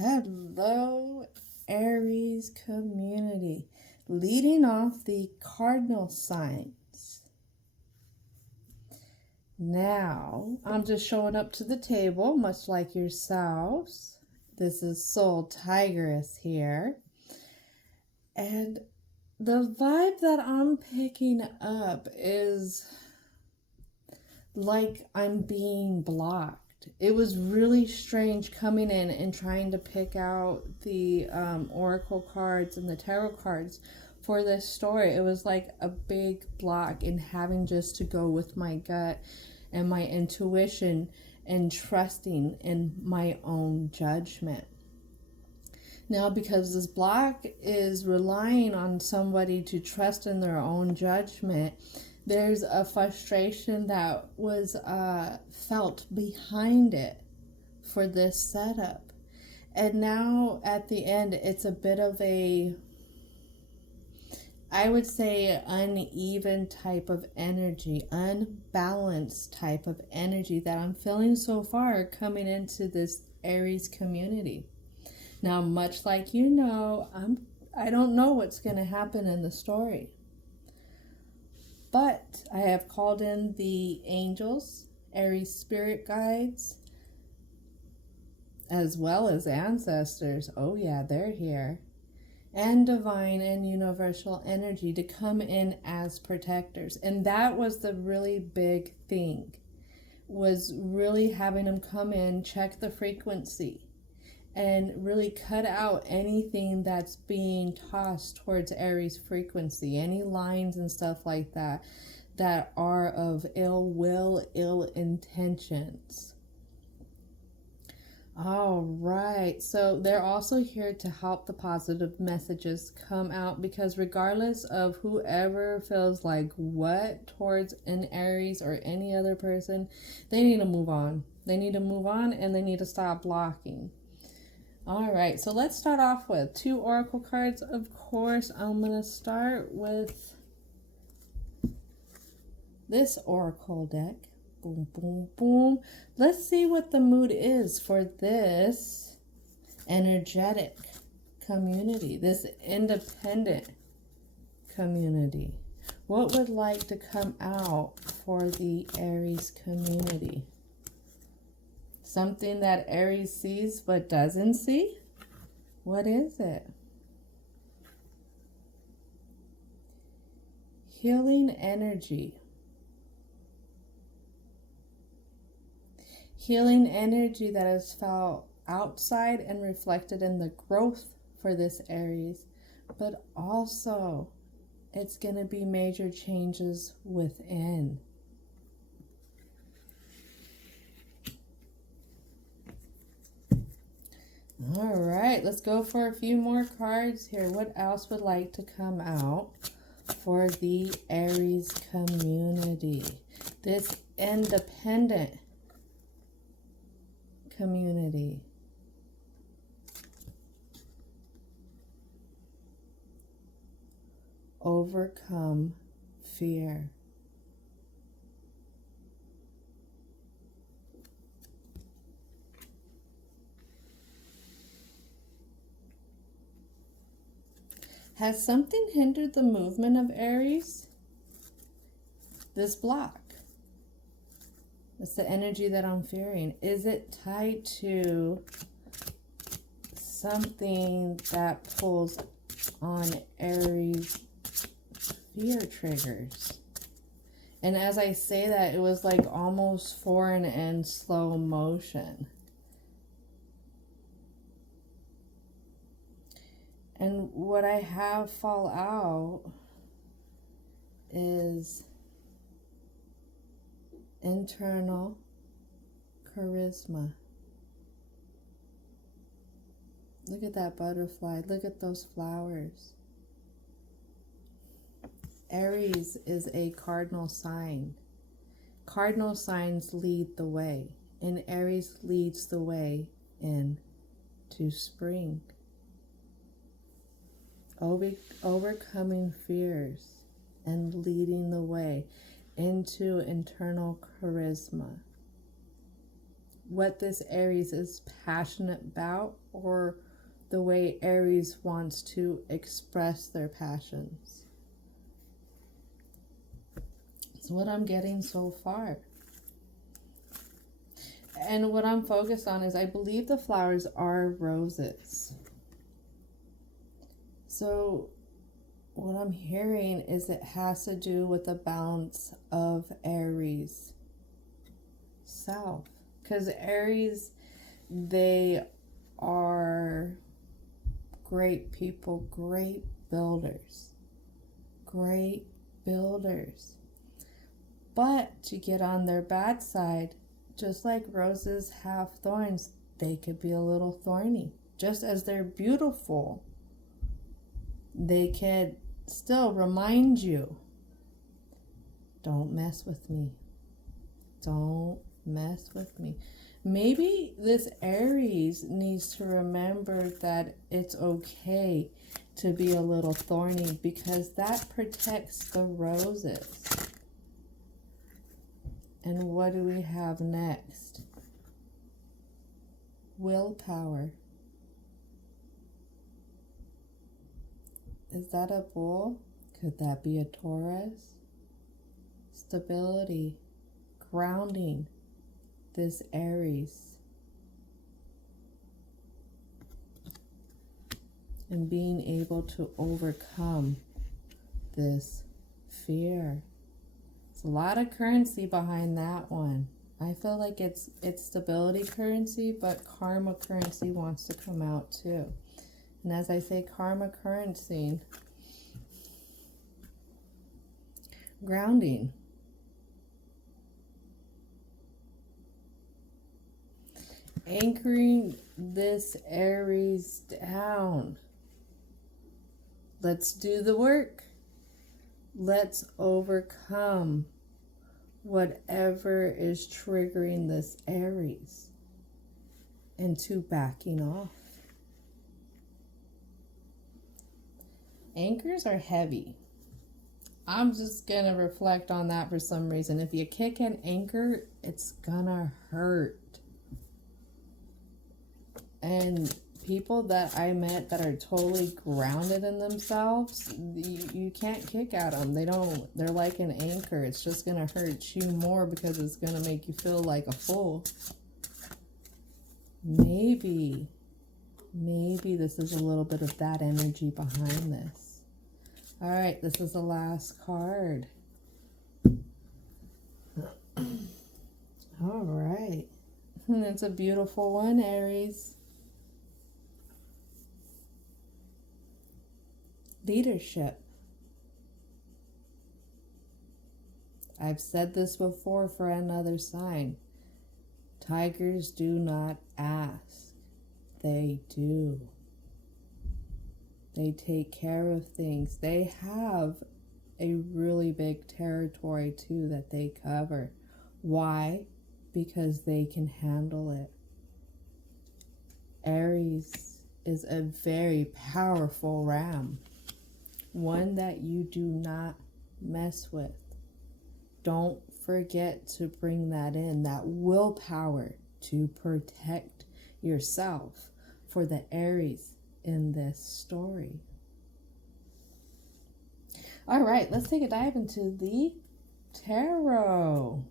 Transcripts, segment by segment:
Hello, Aries community. Leading off the cardinal signs. Now, I'm just showing up to the table, much like yourselves. This is Soul Tigress here. And the vibe that I'm picking up is like I'm being blocked. It was really strange coming in and trying to pick out the oracle cards and the tarot cards for this story. It was like a big block in having just to go with my gut and my intuition and trusting in my own judgment. Now, because this block is relying on somebody to trust in their own judgment, there's a frustration that was felt behind it for this setup. And now at the end, it's a bit of a, I would say, uneven type of energy, unbalanced type of energy that I'm feeling so far coming into this Aries community. Now, much like you know, I don't know what's going to happen in the story. But I have called in the angels, Aries spirit guides, as well as ancestors. Oh yeah, they're here. And divine and universal energy to come in as protectors. And that was the really big thing, was really having them come in, check the frequency, and really cut out anything that's being tossed towards Aries frequency, any lines and stuff like that that are of ill will, ill intentions. All right, so they're also here to help the positive messages come out, because regardless of whoever feels like what towards an Aries or any other person, they need to move on. They need to move on, and they need to stop blocking. All right, so let's start off with 2 oracle cards. Of course, I'm going to start with this oracle deck. Boom, boom, boom. Let's see what the mood is for this energetic community, this independent community. What would like to come out for the Aries community? Something that Aries sees but doesn't see? What is it? Healing energy. Healing energy that is felt outside and reflected in the growth for this Aries. But also, it's going to be major changes within. All right, let's go for a few more cards here. What else would like to come out for the Aries community? This independent community. Overcome fear. Has something hindered the movement of Aries? This block. It's the energy that I'm fearing. Is it tied to something that pulls on Aries fear triggers? And as I say that, it was like almost foreign and slow motion. And what I have fall out is internal charisma. Look at that butterfly. Look at those flowers. Aries is a cardinal sign. Cardinal signs lead the way, and Aries leads the way into spring. Overcoming fears and leading the way into internal charisma. what this Aries is passionate about, or the way Aries wants to express their passions. That's what I'm getting so far. And what I'm focused on is I believe the flowers are roses. So what I'm hearing is it has to do with the balance of Aries self. Because Aries, they are great people, great builders. Great builders. But to get on their bad side, just like roses have thorns, they could be a little thorny. Just as they're beautiful, they could still remind you, don't mess with me. Don't mess with me. Maybe this Aries needs to remember that it's okay to be a little thorny, because that protects the roses. And what do we have next? Willpower. Is that a bull? Could that be a Taurus? Stability, grounding this Aries. And being able to overcome this fear. It's a lot of currency behind that one. I feel like it's stability currency, but karma currency wants to come out too. And as I say, karma currency, grounding. Anchoring this Aries down. Let's do the work. Let's overcome whatever is triggering this Aries into backing off. Anchors are heavy. I'm just going to reflect on that for some reason. If you kick an anchor, it's gonna hurt. And people that I met that are totally grounded in themselves, you can't kick at them. They're like an anchor. It's just going to hurt you more because it's going to make you feel like a fool. Maybe this is a little bit of that energy behind this. All right, this is the last card. All right. It's a beautiful one, Aries. Leadership. I've said this before for another sign. Tigers do not ask. They do. They take care of things. They have a really big territory too that they cover. Why? Because they can handle it. Aries is a very powerful ram. One that you do not mess with. Don't forget to bring that in, that willpower to protect yourself for the Aries in this story. All right, let's take a dive into the tarot.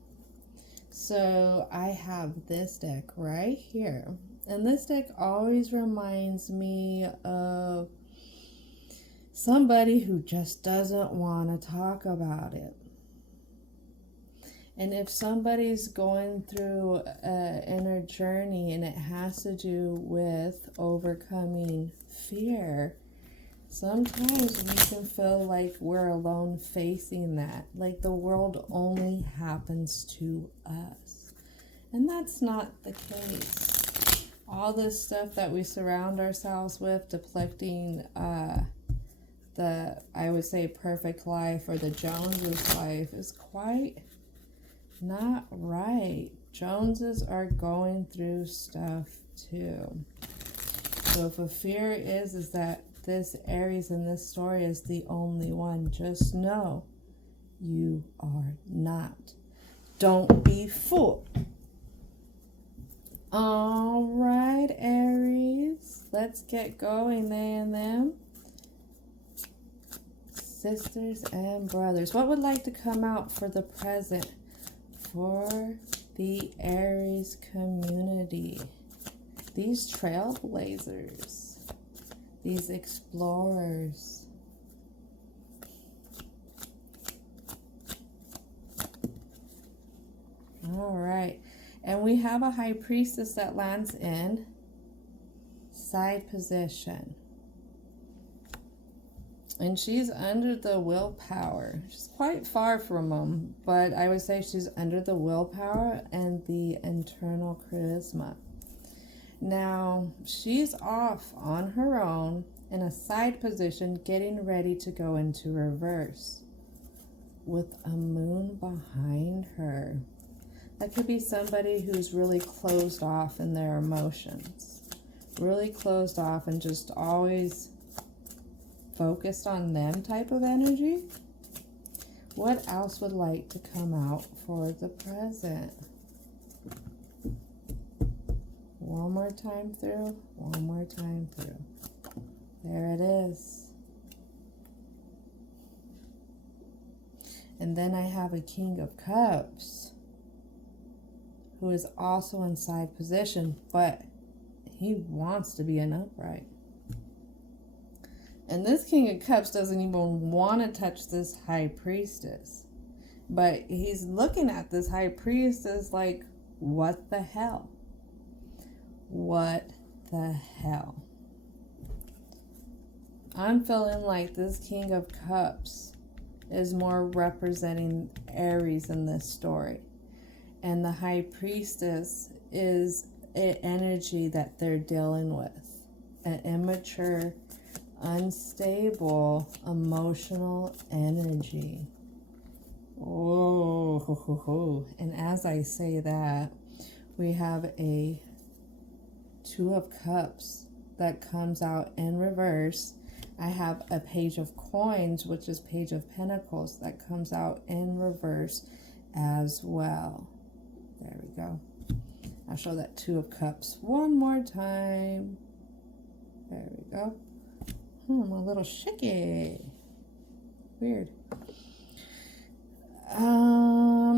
So I have this deck right here. And this deck always reminds me of somebody who just doesn't want to talk about it. And if somebody's going through an inner journey and it has to do with overcoming fear, sometimes we can feel like we're alone facing that, like the world only happens to us. And that's not the case. All this stuff that we surround ourselves with, depicting the, I would say, perfect life or the Joneses life, is quite not right. Joneses are going through stuff too. So if a fear is that this Aries in this story is the only one, just know you are not. Don't be fooled. All right, Aries, let's get going, they and them. Sisters and brothers, what would like to come out for the present for the Aries community? These trailblazers, these explorers. All right. And we have a high priestess that lands in side position. And she's under the willpower. She's quite far from them, but I would say she's under the willpower and the internal charisma. Now, she's off on her own in a side position, getting ready to go into reverse with a moon behind her. That could be somebody who's really closed off in their emotions, really closed off and just always focused on them type of energy. What else would like to come out for the present? One more time through, one more time through. There it is. And then I have a King of Cups, who is also in side position, but he wants to be an upright. And this King of Cups doesn't even want to touch this High Priestess. But he's looking at this High Priestess like, what the hell? What the hell? I'm feeling like this King of Cups is more representing Aries in this story. And the High Priestess is an energy that they're dealing with. An immature, unstable, emotional energy. Oh, and as I say that, we have a Two of Cups that comes out in reverse. I have a Page of Coins, which is Page of Pentacles, that comes out in reverse as well. There we go. I'll show that Two of Cups one more time. There we go. I'm a little shaky. Weird.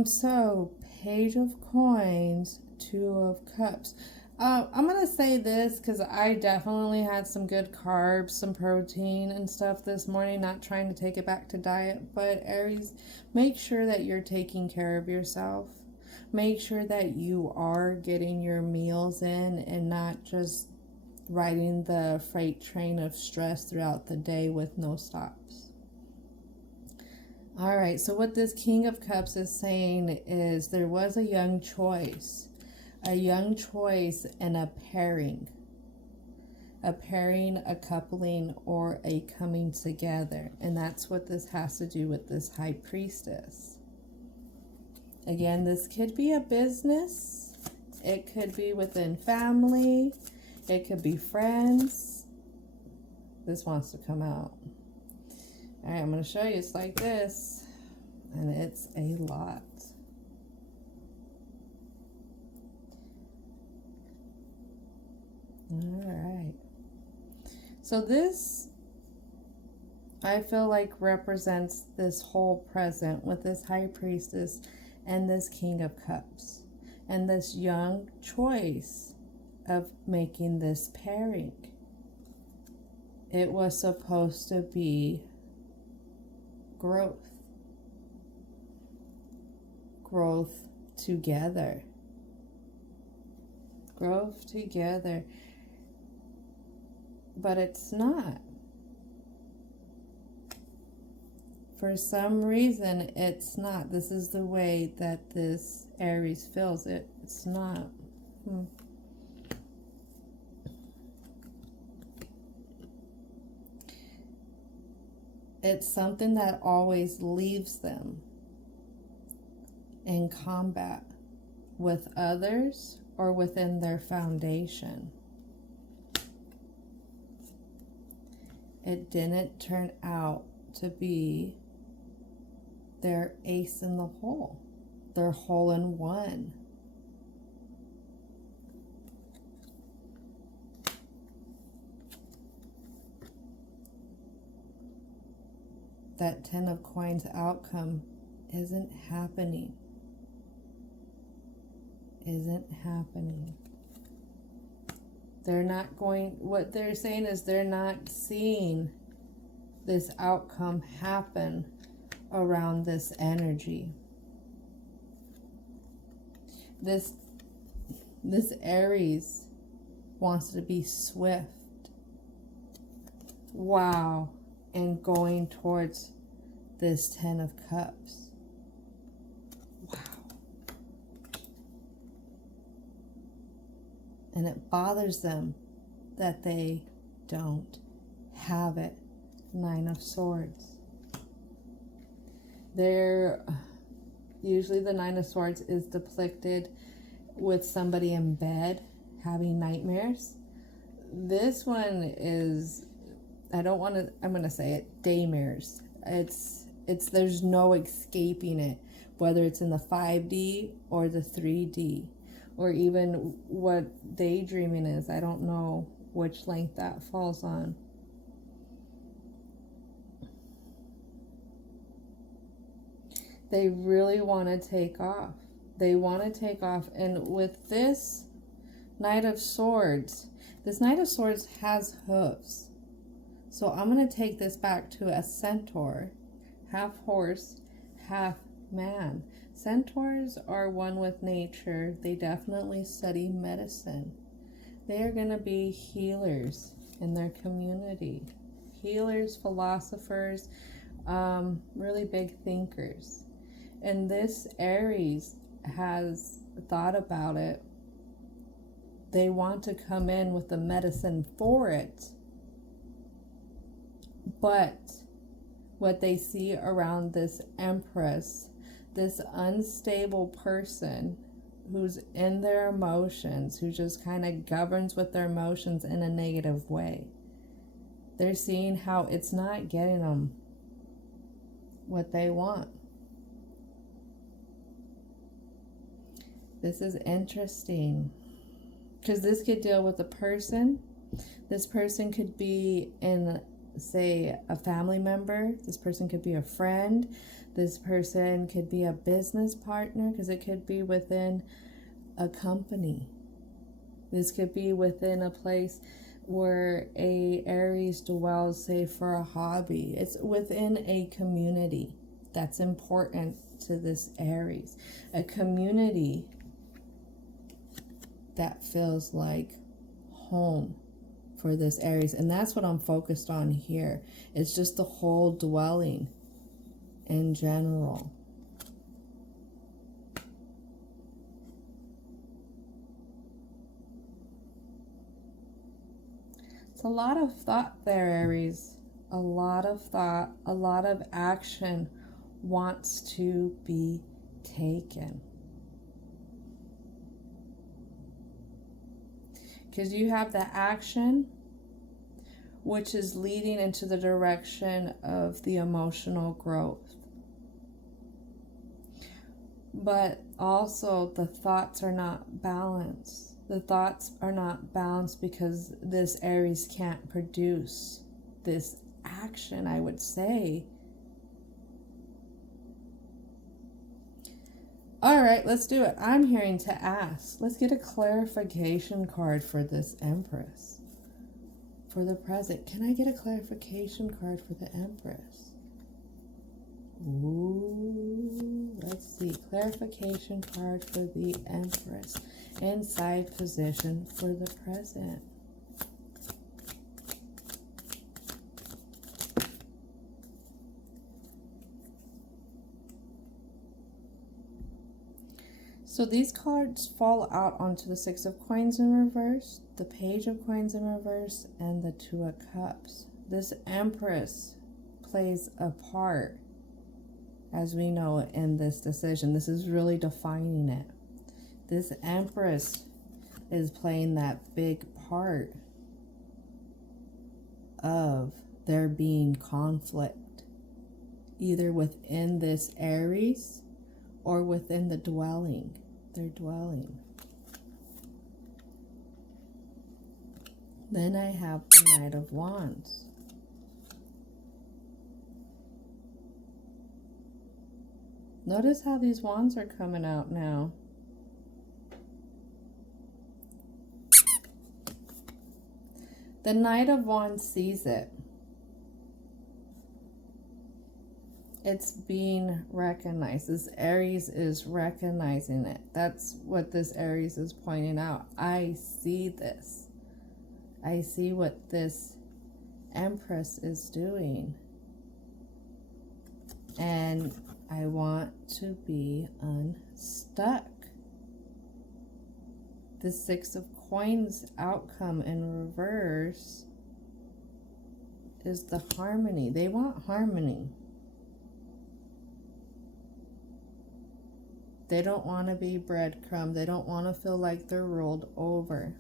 So Page of Coins, Two of Cups. I'm going to say this because I definitely had some good carbs, some protein and stuff this morning, not trying to take it back to diet, but Aries, make sure that you're taking care of yourself. Make sure that you are getting your meals in and not just riding the freight train of stress throughout the day with no stops. All right, so what this King of Cups is saying is there was a young choice and a pairing, a coupling, or a coming together. And that's what this has to do with this High Priestess. Again, this could be a business. It could be within family. It could be friends. This wants to come out. All right, I'm going to show you. It's like this. And it's a lot. All right. So this, I feel like, represents this whole present with this High Priestess and this King of Cups. And this young choice of making this pairing. It was supposed to be growth. Growth together. Growth together. But it's not. For some reason, it's not. This is the way that this Aries feels it. It's not. It's something that always leaves them in combat with others or within their foundation. It didn't turn out to be their ace in the hole, their hole in one. that Ten of Coins outcome isn't happening. Isn't happening. They're not going, what they're saying is they're not seeing this outcome happen around this energy. This Aries wants to be swift. Wow. And going towards this Ten of Cups. Wow. And it bothers them that they don't have it. Nine of Swords. Usually the Nine of Swords is depicted with somebody in bed having nightmares. This one is, I'm going to say it, daymares. There's no escaping it, whether it's in the 5D or the 3D, or even what daydreaming is. I don't know which length that falls on. They really want to take off. They want to take off. And with this Knight of Swords, this Knight of Swords has hooves. So I'm going to take this back to a centaur, half horse, half man. Centaurs are one with nature. They definitely study medicine. They are going to be healers in their community. Healers, philosophers, really big thinkers. And this Aries has thought about it. They want to come in with the medicine for it. But what they see around this Empress, this unstable person who's in their emotions, who just kind of governs with their emotions in a negative way, they're seeing how it's not getting them what they want. This is interesting because this could deal with a person. This person could be in, say, a family member. This person could be a friend. This person could be a business partner, because it could be within a company. This could be within a place where a Aries dwells, say, for a hobby. It's within a community. That's important to this Aries. A community that feels like home for this Aries. And that's what I'm focused on here. It's just the whole dwelling in general. It's a lot of thought there, Aries. A lot of thought, a lot of action wants to be taken. Because you have the action, which is leading into the direction of the emotional growth. But also the thoughts are not balanced. The thoughts are not balanced because this Aries can't produce this action, I would say. All right, let's do it. I'm hearing to ask. Let's get a clarification card for this Empress. For the present. Can I get a clarification card for the Empress? Ooh, let's see. Clarification card for the Empress. Inside position for the present. So these cards fall out onto the Six of Coins in reverse, the Page of Coins in reverse, and the Two of Cups. This Empress plays a part, as we know, in this decision. This is really defining it. This Empress is playing that big part of there being conflict, either within this Aries or within the dwelling. Their dwelling. Then I have the Knight of Wands. Notice how these wands are coming out now. The Knight of Wands sees it. It's being recognized. This Aries is recognizing it. That's what this Aries is pointing out. I see this. I see what this Empress is doing. And I want to be unstuck. The Six of Coins outcome in reverse is the harmony. They want harmony. They don't want to be breadcrumb. They don't want to feel like they're rolled over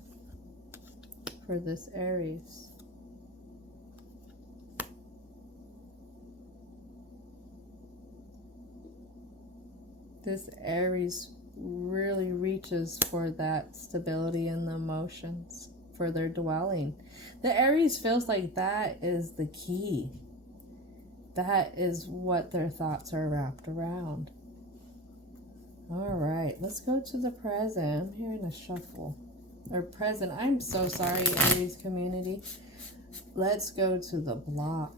for this Aries. This Aries really reaches for that stability in the emotions, for their dwelling. The Aries feels like that is the key. That is what their thoughts are wrapped around. All right, let's go to the present. I'm hearing a shuffle. Or present. I'm so sorry, Aries community. Let's go to the block.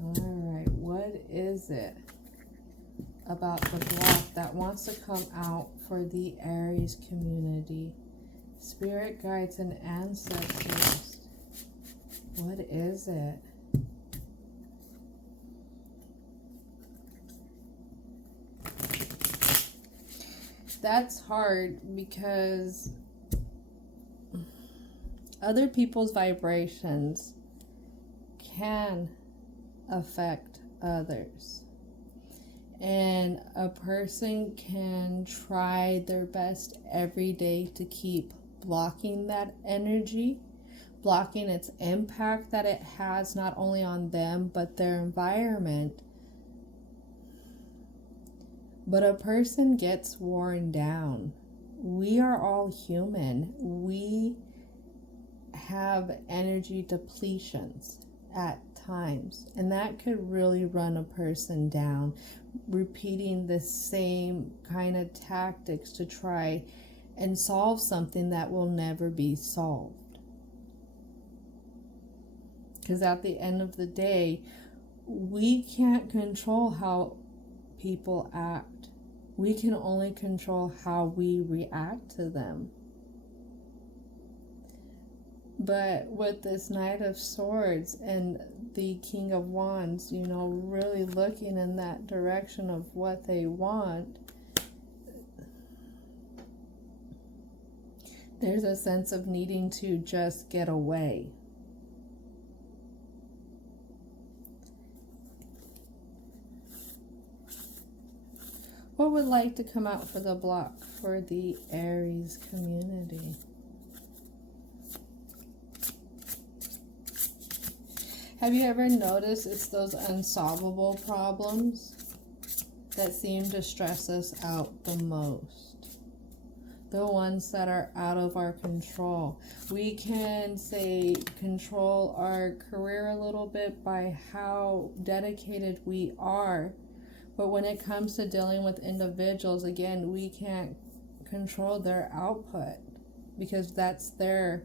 All right, what is it about the block that wants to come out for the Aries community? Spirit guides and ancestors. What is it? That's hard because other people's vibrations can affect others. And a person can try their best every day to keep blocking that energy, blocking its impact that it has not only on them, but their environment. But a person gets worn down. We are all human. We have energy depletions at times, and that could really run a person down, repeating the same kind of tactics to try and solve something that will never be solved. Because at the end of the day, we can't control how people act. We can only control how we react to them. But with this Knight of Swords and the King of Wands, you know, really looking in that direction of what they want, there's a sense of needing to just get away. What would like to come out for the block for the Aries community? Have you ever noticed it's those unsolvable problems that seem to stress us out the most? The ones that are out of our control. We can say control our career a little bit by how dedicated we are. But when it comes to dealing with individuals, again, we can't control their output because that's their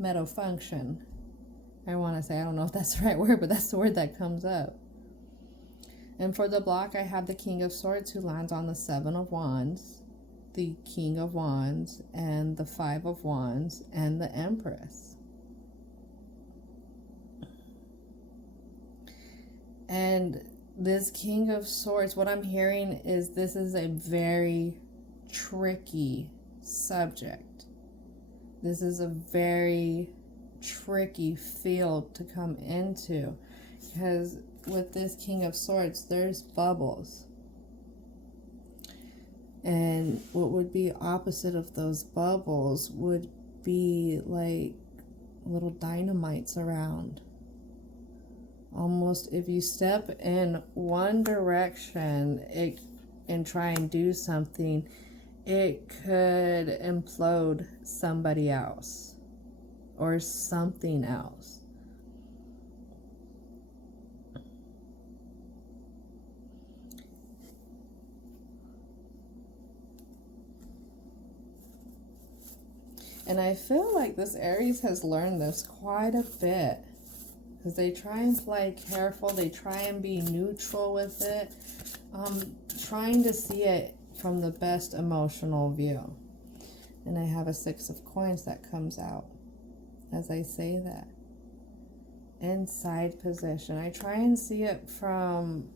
metafunction. I want to say, I don't know if that's the right word, but that's the word that comes up. And for the block, I have the King of Swords who lands on the Seven of Wands, the King of Wands, and the Five of Wands, and the Empress. And this King of Swords, what I'm hearing is this is a very tricky subject. This is a very tricky field to come into, because with this King of Swords, there's bubbles. And what would be opposite of those bubbles would be like little dynamites around. Almost if you step in one direction and try and do something, it could implode somebody else or something else. And I feel like this Aries has learned this quite a bit, because they try and play careful, they try and be neutral with it, trying to see it from the best emotional view. And I have a 6 of coins that comes out as I say that. Inside position. I try and see it from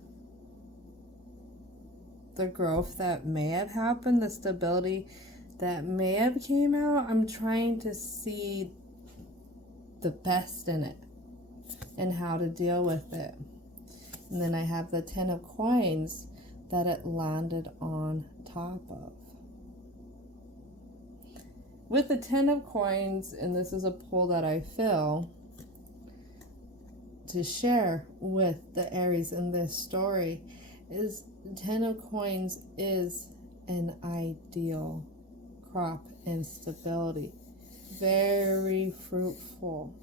the growth that may have happened, the stability that may have came out. I'm trying to see the best in it and how to deal with it. And then I have the 10 of coins that it landed on top of. With the 10 of coins, and this is a pull that I feel to share with the Aries in this story, is 10 of coins is an ideal crop and stability. Very fruitful.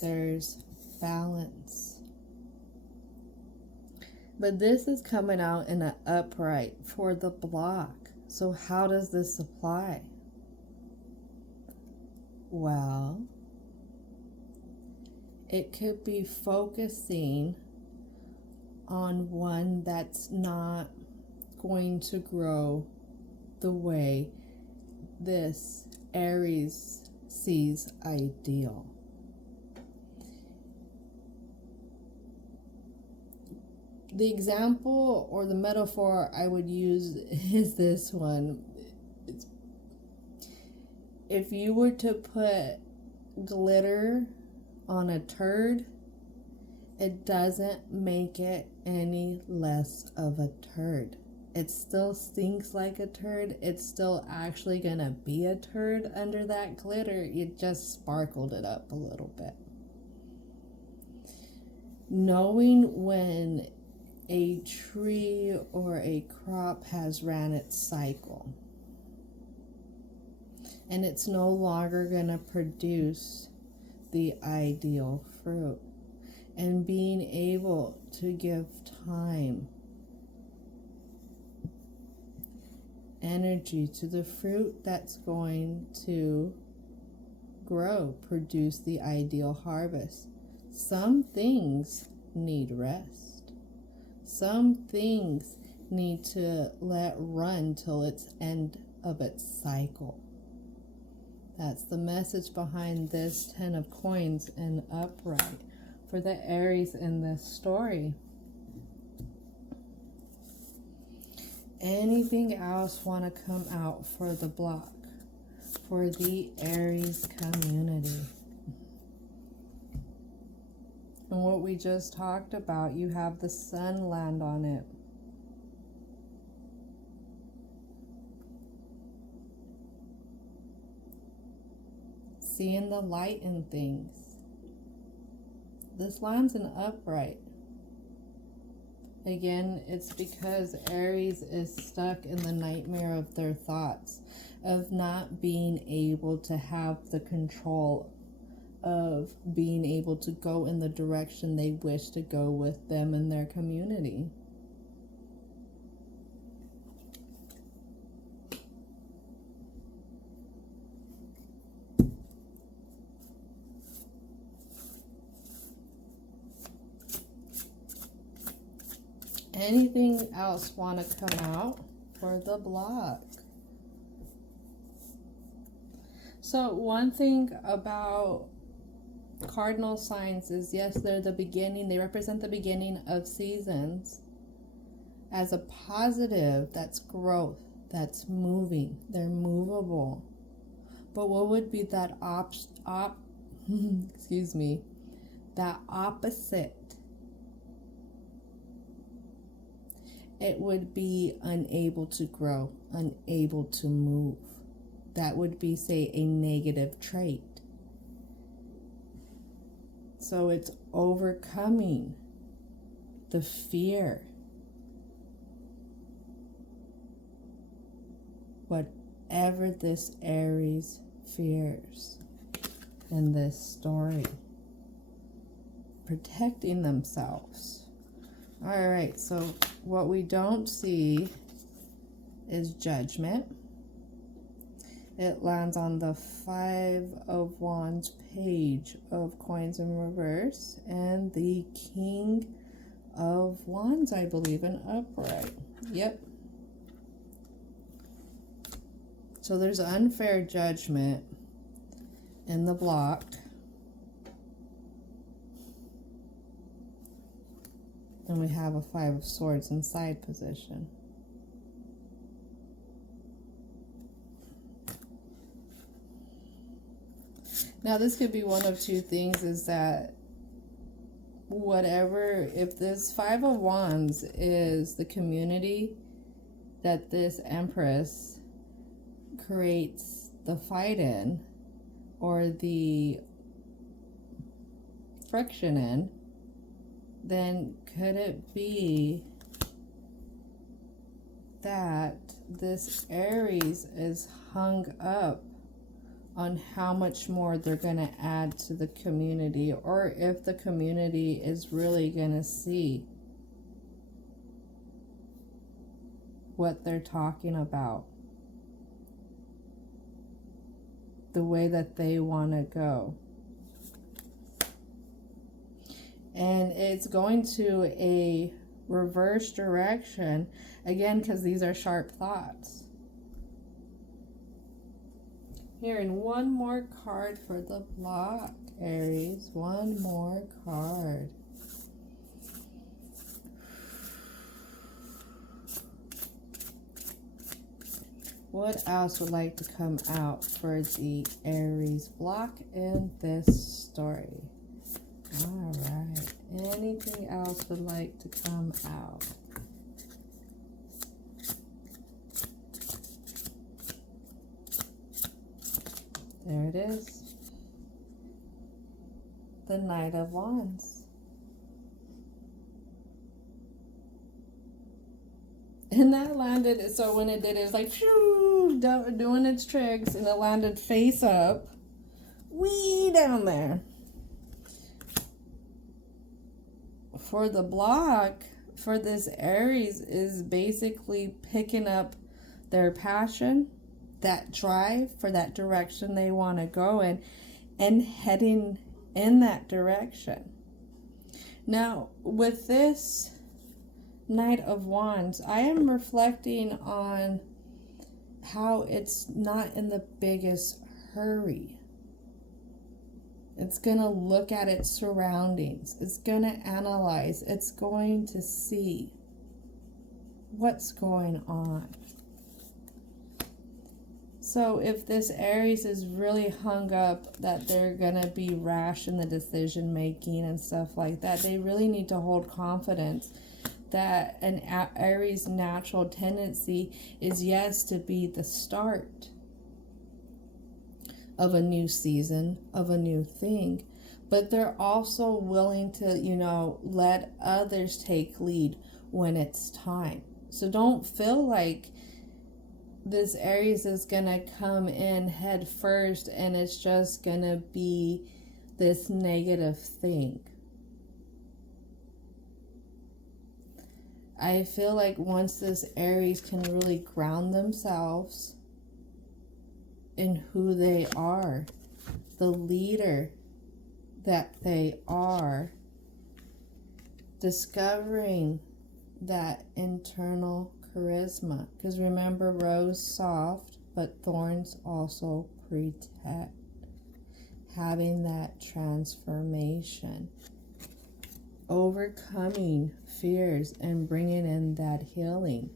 There's balance. But this is coming out in an upright for the block. So how does this apply? Well, it could be focusing on one that's not going to grow the way this Aries sees ideal. The example or the metaphor I would use is this one. If you were to put glitter on a turd, it doesn't make it any less of a turd. It still stinks like a turd. It's still actually gonna be a turd under that glitter. You just sparkled it up a little bit. Knowing when a tree or a crop has ran its cycle and it's no longer gonna produce the ideal fruit, and being able to give time, energy to the fruit that's going to grow, produce the ideal harvest. Some things need rest. Some things need to let run till its end of its cycle. That's the message behind this 10 of coins and upright for the Aries in this story. Anything else want to come out for the block, for the Aries community? And what we just talked about, you have the sun land on it. Seeing the light in things. This lands in upright. Again, it's because Aries is stuck in the nightmare of their thoughts, of not being able to have the control of being able to go in the direction they wish to go with them and their community. Anything else want to come out for the block? So one thing about cardinal signs is, yes, they're the beginning. They represent the beginning of seasons as a positive. That's growth. That's moving. They're movable. But what would be that excuse me, that opposite? It would be unable to grow, unable to move. That would be, say, a negative trait. So it's overcoming the fear. Whatever this Aries fears in this story. Protecting themselves. All right, so what we don't see is judgment. It lands on the 5 of Wands, Page of Coins in reverse, and the King of Wands, I believe, in upright. Yep. So there's unfair judgment in the block. And we have a 5 of Swords in side position. Now this could be one of two things, is that whatever, if this 5 of Wands is the community that this Empress creates the fight in, or the friction in, then could it be that this Aries is hung up on how much more they're going to add to the community, or if the community is really going to see what they're talking about, the way that they want to go. And it's going to a reverse direction, again, because these are sharp thoughts. Here, and one more card for the block, Aries. One more card. What else would like to come out for the Aries block in this story? All right. Anything else would like to come out? There it is. The Knight of Wands. And that landed, so when it did, it was like, phew, doing its tricks, and it landed face up, way down there. For the block, for this Aries, is basically picking up their passion, that drive for that direction they want to go in, and heading in that direction. Now, with this Knight of Wands, I am reflecting on how it's not in the biggest hurry. It's going to look at its surroundings. It's going to analyze. It's going to see what's going on. So if this Aries is really hung up that they're going to be rash in the decision making and stuff like that, they really need to hold confidence that an Aries natural tendency is, yes, to be the start of a new season, of a new thing, but they're also willing to, you know, let others take lead when it's time. So don't feel like this Aries is gonna come in head first and it's just gonna be this negative thing. I feel like once this Aries can really ground themselves in who they are, the leader that they are, discovering that internal charisma, because remember, rose soft, but thorns also protect. Having that transformation, overcoming fears and bringing in that healing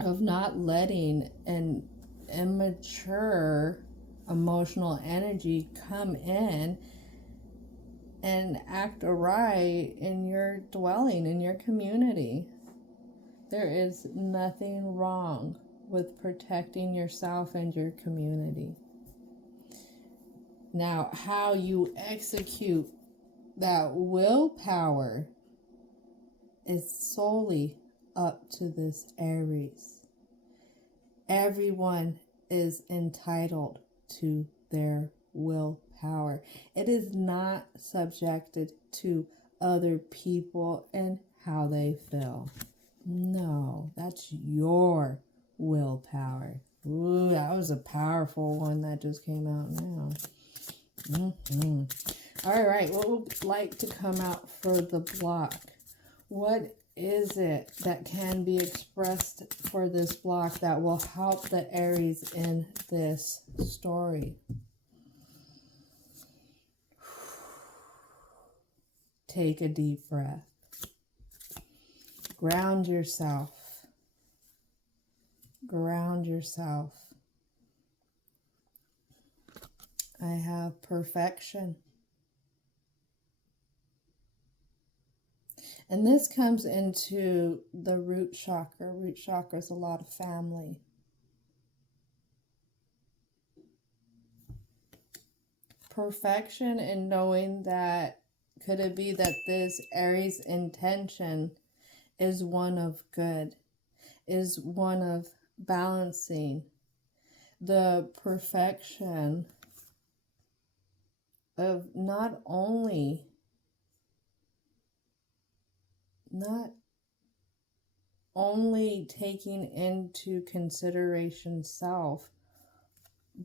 of not letting an immature emotional energy come in and act awry in your dwelling, in your community. There is nothing wrong with protecting yourself and your community. Now, how you execute that willpower is solely up to this Aries. Everyone is entitled to their willpower. It is not subjected to other people and how they feel. No, that's your willpower. Ooh, that was a powerful one that just came out now. All right, what would like to come out for the block? What is it that can be expressed for this block that will help the Aries in this story? Take a deep breath. Ground yourself. Ground yourself. I have perfection. And this comes into the root chakra. Root chakra is a lot of family. Perfection and knowing that, could it be that this Aries intention is one of good, is one of balancing the perfection of not only taking into consideration self,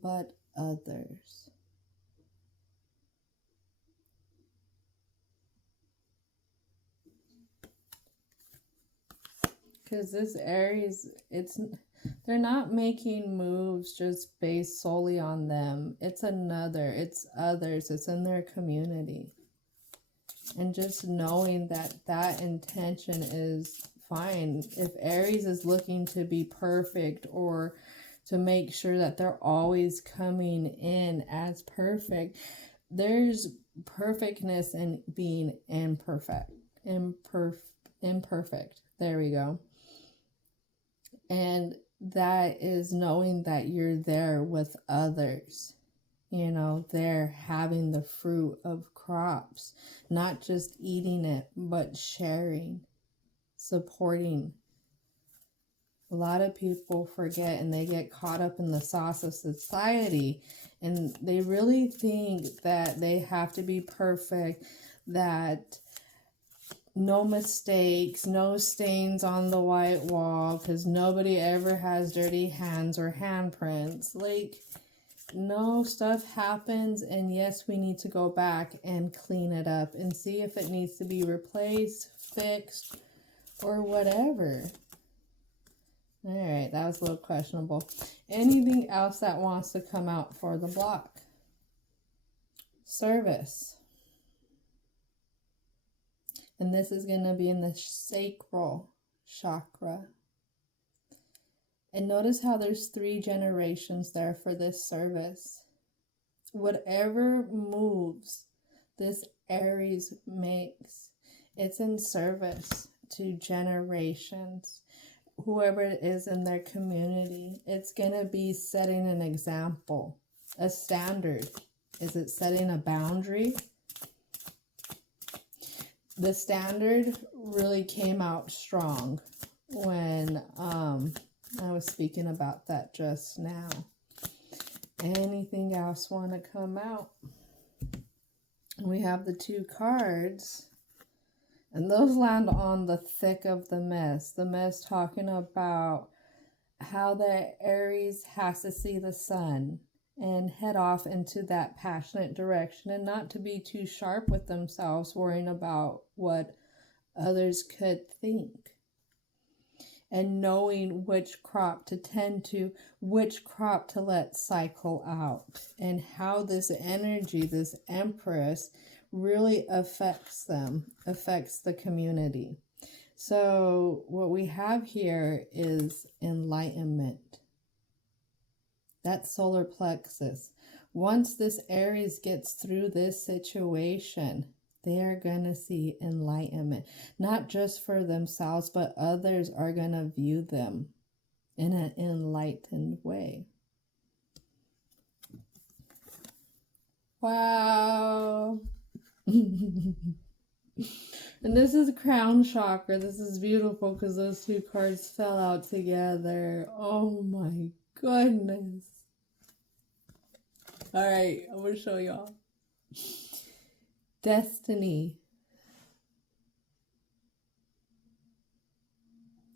but others. Because this Aries, they're not making moves just based solely on them. It's it's others, it's in their community. And just knowing that that intention is fine. If Aries is looking to be perfect or to make sure that they're always coming in as perfect, there's perfectness in being imperfect. Imperfect. There we go. And that is knowing that you're there with others. You know, they're having the fruit of crops, not just eating it, but sharing, supporting. A lot of people forget and they get caught up in the sauce of society, and they really think that they have to be perfect, that no mistakes, no stains on the white wall, because nobody ever has dirty hands or handprints. Like, no, stuff happens, and yes, we need to go back and clean it up and see if it needs to be replaced, fixed, or whatever. All right, that was a little questionable. Anything else that wants to come out for the block? Service. And this is going to be in the sacral chakra. And notice how there's 3 generations there for this service. Whatever moves this Aries makes, it's in service to generations. Whoever it is in their community, it's going to be setting an example, a standard. Is it setting a boundary? The standard really came out strong when I was speaking about that just now. Anything else want to come out? We have the 2 cards, and those land on the thick of the mess. The mess talking about how the Aries has to see the sun and head off into that passionate direction, and not to be too sharp with themselves, worrying about what others could think. And knowing which crop to tend to, which crop to let cycle out, and how this energy, this Empress, really affects them, affects the community. So what we have here is enlightenment. That solar plexus. Once this Aries gets through this situation, they are going to see enlightenment, not just for themselves, but others are going to view them in an enlightened way. Wow. And this is crown chakra. This is beautiful because those 2 cards fell out together. Oh my goodness. All right, I'm going to show y'all. Destiny.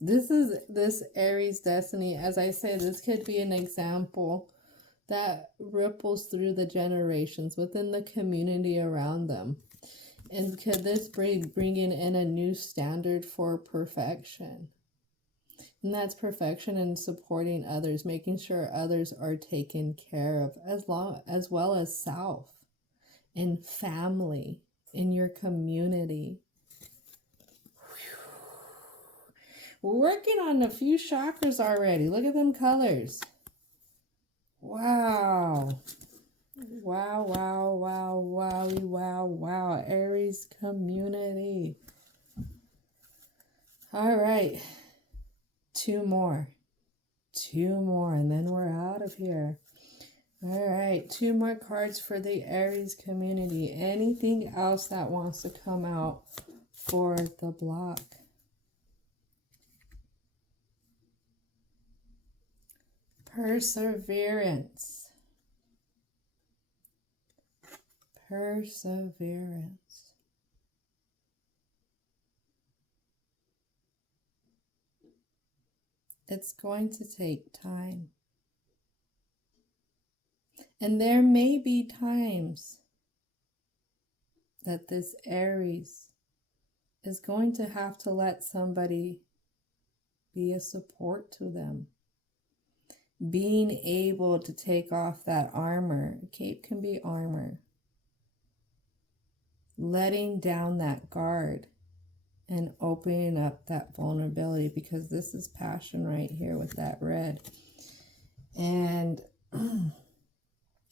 This Aries destiny, as I say, this could be an example that ripples through the generations within the community around them. And could this bringing in a new standard for perfection? And that's perfection in supporting others, making sure others are taken care of, as well as self, in family, in your community. We're working on a few chakras already. Look at them colors. Wow. Wow, wow, wow, wowie, wow, wow. Aries community. All right. Two more, and then we're out of here. All right, 2 more cards for the Aries community. Anything else that wants to come out for the block? Perseverance. Perseverance. It's going to take time. And there may be times that this Aries is going to have to let somebody be a support to them. Being able to take off that armor. Cape can be armor. Letting down that guard and opening up that vulnerability, because this is passion right here with that red. And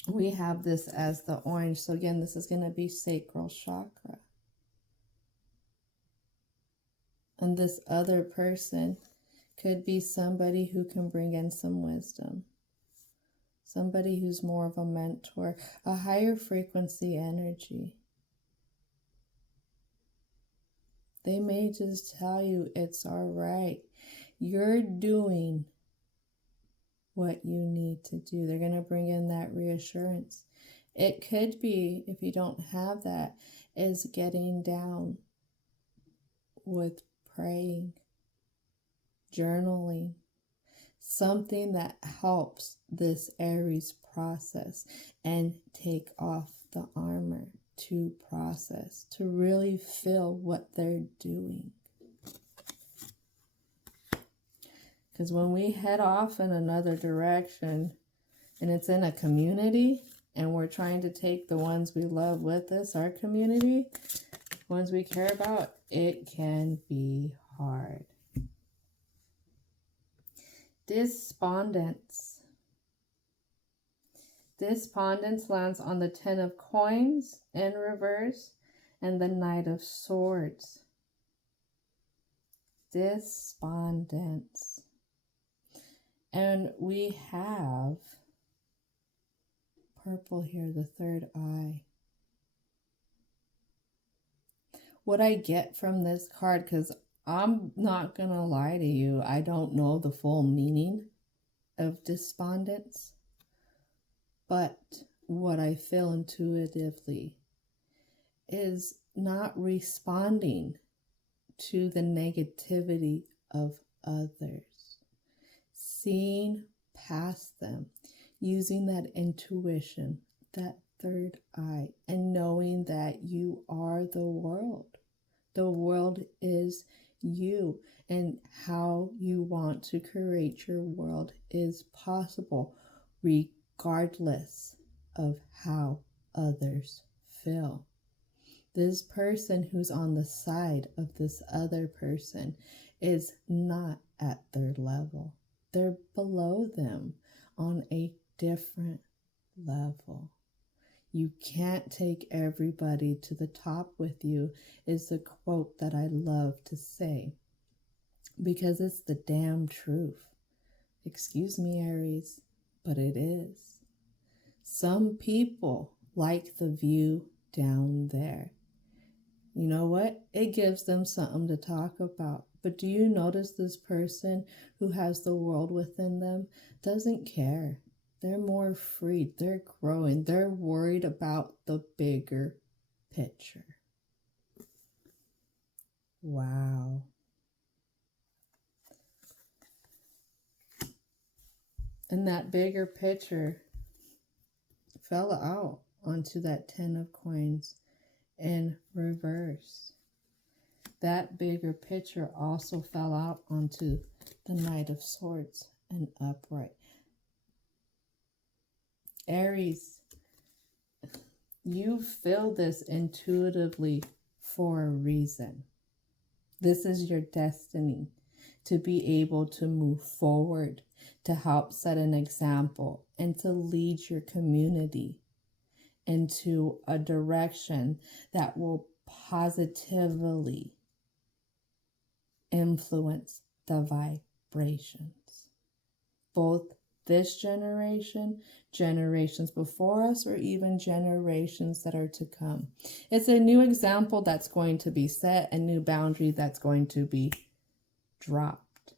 we have this as the orange. So again, this is going to be sacral chakra. And this other person could be somebody who can bring in some wisdom. Somebody who's more of a mentor, a higher frequency energy. They may just tell you it's all right. You're doing what you need to do. They're going to bring in that reassurance. It could be, if you don't have that, is getting down with praying, journaling, something that helps this Aries process and take off the armor to process, to really feel what they're doing. Because when we head off in another direction and it's in a community and we're trying to take the ones we love with us, our community, ones we care about, it can be hard. Despondence. Despondence lands on the 10 of coins in reverse and the Knight of Swords. Despondence. And we have purple here, the third eye. What I get from this card, because I'm not going to lie to you, I don't know the full meaning of despondence. But what I feel intuitively is not responding to the negativity of others. Seeing past them, using that intuition, that third eye, and knowing that you are the world. The world is you, and how you want to create your world is possible, regardless of how others feel. This person who's on the side of this other person is not at their level. They're below them on a different level. You can't take everybody to the top with you is a quote that I love to say, because it's the damn truth. Excuse me, Aries, but it is. Some people like the view down there. You know what? It gives them something to talk about. But do you notice this person who has the world within them doesn't care? They're more free. They're growing. They're worried about the bigger picture. Wow. And that bigger picture fell out onto that 10 of coins in reverse. That bigger picture also fell out onto the Knight of Swords and upright. Aries, you feel this intuitively for a reason. This is your destiny, to be able to move forward, to help set an example, and to lead your community into a direction that will positively influence the vibrations. Both this generation, generations before us, or even generations that are to come. It's a new example that's going to be set, a new boundary that's going to be dropped.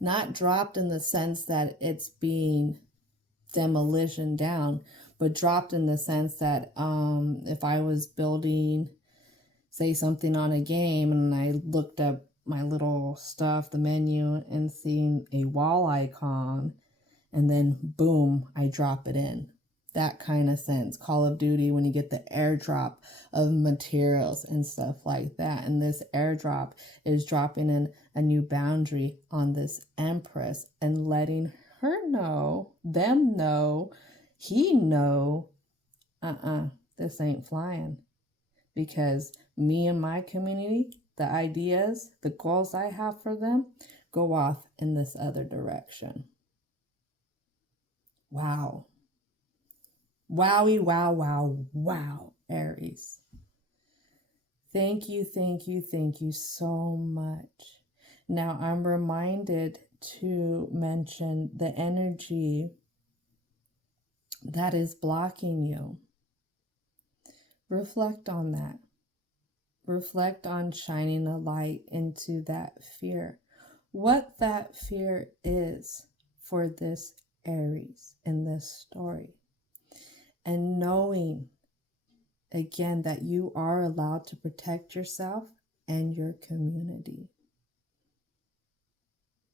Not dropped in the sense that it's being demolition down, but dropped in the sense that if I was building, say, something on a game, and I looked up my little stuff, the menu, and seeing a wall icon, and then boom, I drop it in. That kind of sense. Call of Duty, when you get the airdrop of materials and stuff like that. And this airdrop is dropping in a new boundary on this Empress and letting her know, them know, he know, this ain't flying. Because me and my community, the ideas, the goals I have for them, go off in this other direction. Wow. Wowie, wow, wow, wow, Aries. Thank you so much. Now I'm reminded to mention the energy that is blocking you. Reflect on that. Reflect on shining a light into that fear. What that fear is for this Aries in this story. And knowing, again, that you are allowed to protect yourself and your community.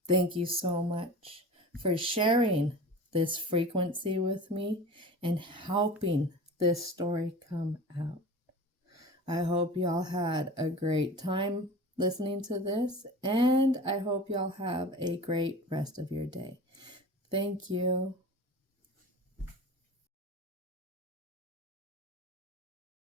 Thank you so much for sharing this frequency with me and helping this story come out. I hope y'all had a great time listening to this, and I hope y'all have a great rest of your day. Thank you.